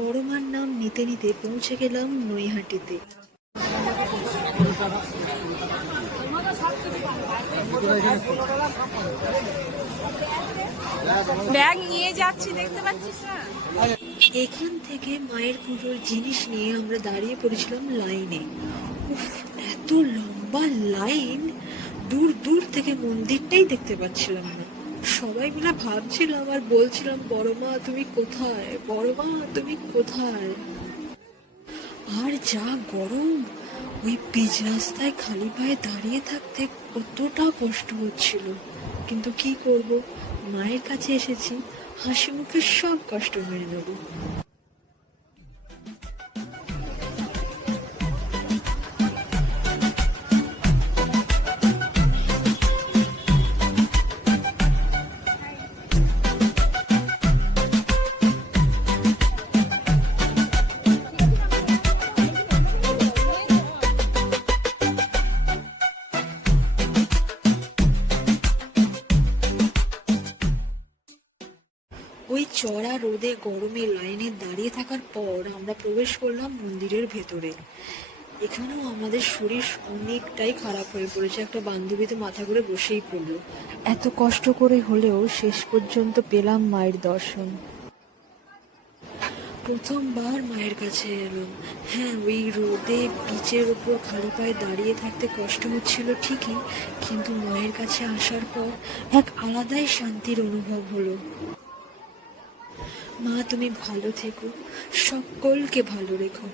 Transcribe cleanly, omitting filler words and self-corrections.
বড় মার নাম নিতে নিতে পৌঁছে গেলাম নৈহাটিতে। ব্যাগ নিয়ে যাচ্ছি, দেখতে পাচ্ছিস না? এখান থেকে মায়ের পুজোর জিনিস নিয়ে আমরা দাঁড়িয়ে পড়েছিলাম লাইনে। উফ, এত লম্বা লাইন, দূর দূর থেকে মন্দিরটাই দেখতে পাচ্ছিলাম না। সবাই মিলে ভাবছিলাম আর বলছিলাম, বড় মা তুমি কোথায়, বড় মা তুমি কোথায়। আর যা গরম, ওই পিচ রাস্তায় খালি পায়ে দাঁড়িয়ে থাকতে কতটা কষ্ট হচ্ছিল। কিন্তু কি করব, মায়ের কাছে এসেছি, হাসি মুখে সব কষ্ট মেনে নেব। ওই চড়া রোদে গরমে লাইনে দাঁড়িয়ে থাকার পর আমরা প্রবেশ করলাম মন্দিরের ভেতরে। এখানেও আমাদের শরীর অনেকটাই খারাপ হয়ে পড়েছে, একটা বান্ধবীতে মাথা করে বসেই পড়লো। এত কষ্ট করে হলেও শেষ পর্যন্ত পেলাম মায়ের দর্শন। প্রথমবার মায়ের কাছে এলাম। হ্যাঁ, ওই রোদে পিচের ওপর খালি পায়ে দাঁড়িয়ে থাকতে কষ্ট হচ্ছিল ঠিকই, কিন্তু মায়ের কাছে আসার পর এক আলাদাই শান্তির অনুভব হলো। মা তুমি ভালো থেকো, সকলকে ভালো রেখো।